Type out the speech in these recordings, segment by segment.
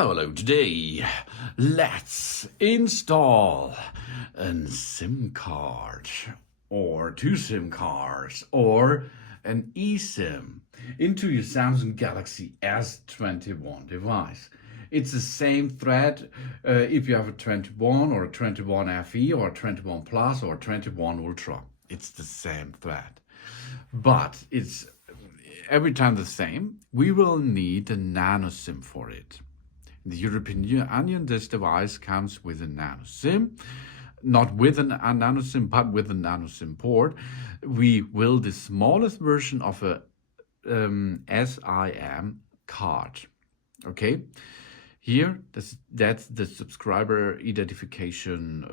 Hello. Today, let's install a SIM card or two SIM cards or an eSIM into your Samsung Galaxy S21 device. It's the same thread if you have a 21 or a 21 FE or a 21 Plus or a 21 Ultra. It's the same thread, but it's every time the same. We will need a nano SIM for it. In the European Union, this device comes with a nano SIM, not with a nano SIM, but with a nano SIM port. We will the smallest version of a SIM card. Okay, here that's the subscriber identification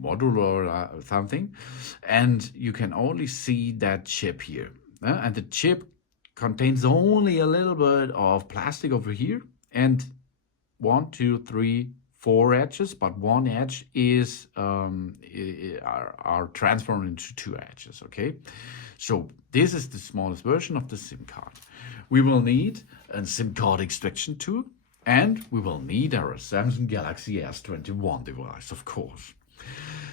module or something, and you can only see that chip here, and the chip contains only a little bit of plastic over here and 1, 2, 3, 4 edges, but one edge is are transformed into 2 edges. Okay, so this is the smallest version of the SIM card. We will need a SIM card extraction tool, and we will need our Samsung Galaxy S21 device, of course.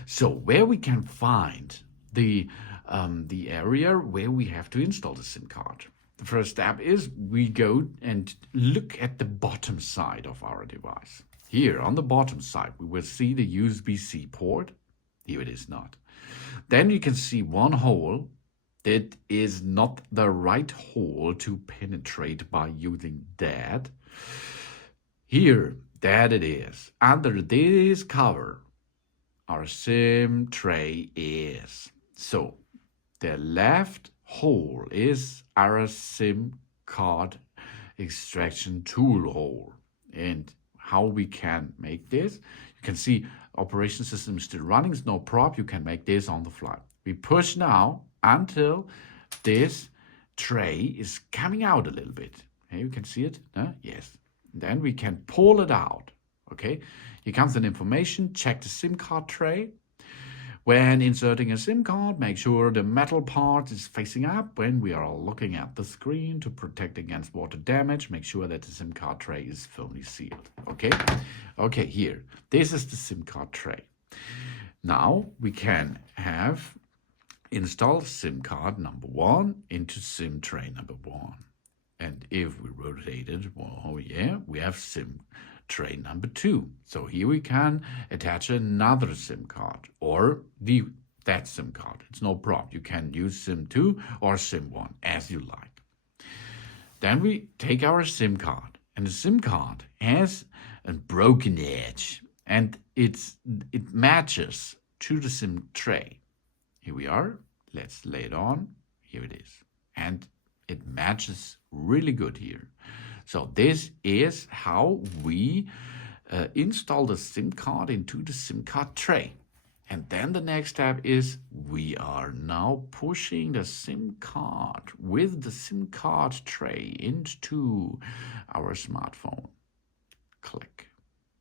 So where we can find the area where we have to install the SIM card. The first step is we go and look at the bottom side of our device. Here on the bottom side, we will see the USB-C port. Here it is not. Then you can see one hole that is not the right hole to penetrate by using that. Here, that it is. Under this cover, our SIM tray is. So the left hole is our SIM card extraction tool hole. And how we can make this, you can see operation system is still running, it's no problem. You can make this on the fly. We push now until this tray is coming out a little bit. Okay, you can see it? Yes. Then we can pull it out. Okay, here comes an information, check the SIM card tray. When inserting a SIM card, make sure the metal part is facing up when we are looking at the screen to protect against water damage. Make sure that the SIM card tray is firmly sealed. Okay, here, this is the SIM card tray. Now we can have install SIM card number 1 into SIM tray number 1. And if we rotate it, oh yeah, we have SIM tray number 2. So here we can attach another SIM card or that SIM card. It's no problem. You can use SIM 2 or SIM 1 as you like. Then we take our SIM card, and the SIM card has a broken edge, and it matches to the SIM tray. Here we are. Let's lay it on. Here it is. And it matches really good here. So this is how we install the SIM card into the SIM card tray. And then the next step is we are now pushing the SIM card with the SIM card tray into our smartphone. Click.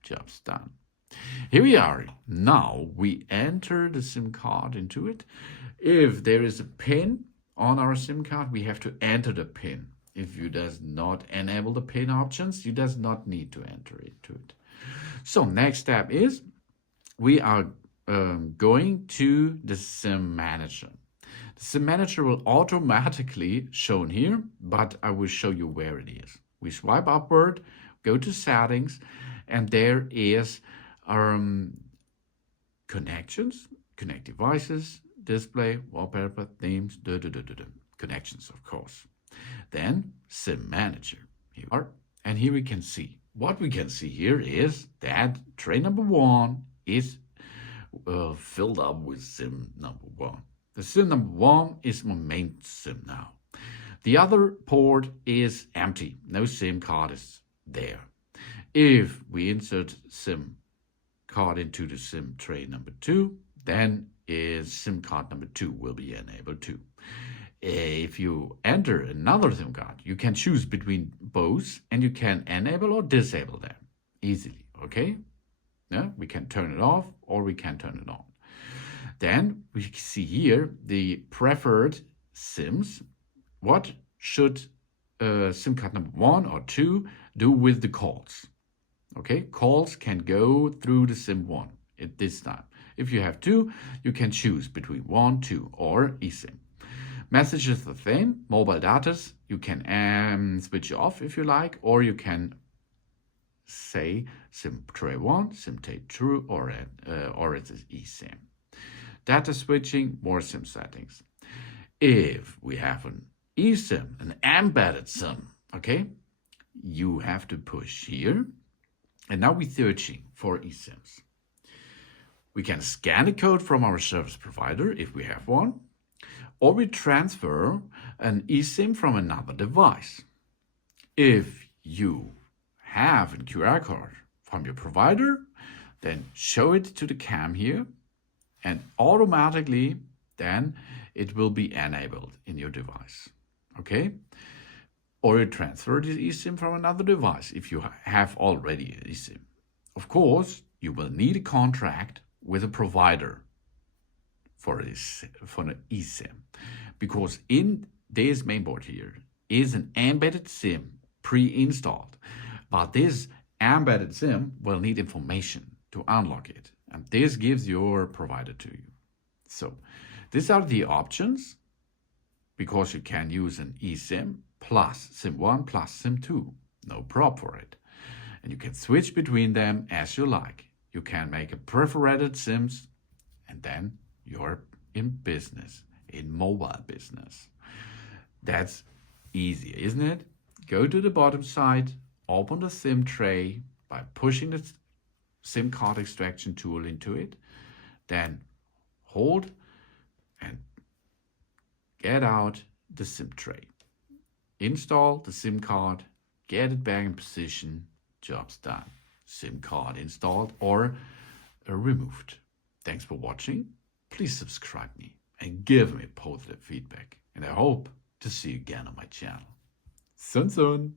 Job's done. Here we are. Now we enter the SIM card into it. If there is a pin on our SIM card, we have to enter the pin. If you does not enable the pin options, you does not need to enter into it. So next step is we are going to the SIM manager. The SIM manager will automatically shown here, but I will show you where it is. We swipe upward, go to settings, and there is connections, connect devices, display, wallpaper, themes, connections, of course. Then SIM manager. Here we are. And here we can see. What we can see here is that tray number 1 is filled up with SIM number 1. The SIM number 1 is my main SIM now. The other port is empty. No SIM card is there. If we insert SIM card into the SIM tray number 2, then SIM card number 2 will be enabled too. If you enter another SIM card, you can choose between both, and you can enable or disable them easily. Okay? Yeah, we can turn it off or we can turn it on. Then we see here the preferred SIMs. What should SIM card number 1 or 2 do with the calls. Okay, calls can go through the SIM 1 at this time. If you have 2, you can choose between 1, 2, or eSIM. Messages the same. Mobile data you can switch off if you like, or you can say SIM tray 1, SIM tray 2, or it is eSIM. Data switching, more SIM settings. If we have an eSIM, an embedded SIM, okay, you have to push here. And now we're searching for eSIMs. We can scan the code from our service provider if we have one, or we transfer an eSIM from another device. If you have a QR code from your provider, then show it to the cam here, and automatically then it will be enabled in your device. Okay? Or you transfer this eSIM from another device if you have already an eSIM. Of course, you will need a contract with a provider for an eSIM, because in this mainboard here is an embedded SIM pre-installed, but this embedded SIM will need information to unlock it, and this gives your provider to you. So these are the options, because you can use an eSIM plus SIM 1 plus SIM 2, no problem for it. And you can switch between them as you like. You can make a preferred SIMs, and then you're in business, in mobile business. That's easy, isn't it? Go to the bottom side, open the SIM tray by pushing the SIM card extraction tool into it, then hold and get out the SIM tray. Install the SIM card, get it back in position, job's done. SIM card installed or removed. Thanks for watching. Please subscribe me and give me positive feedback. And I hope to see you again on my channel. Sun.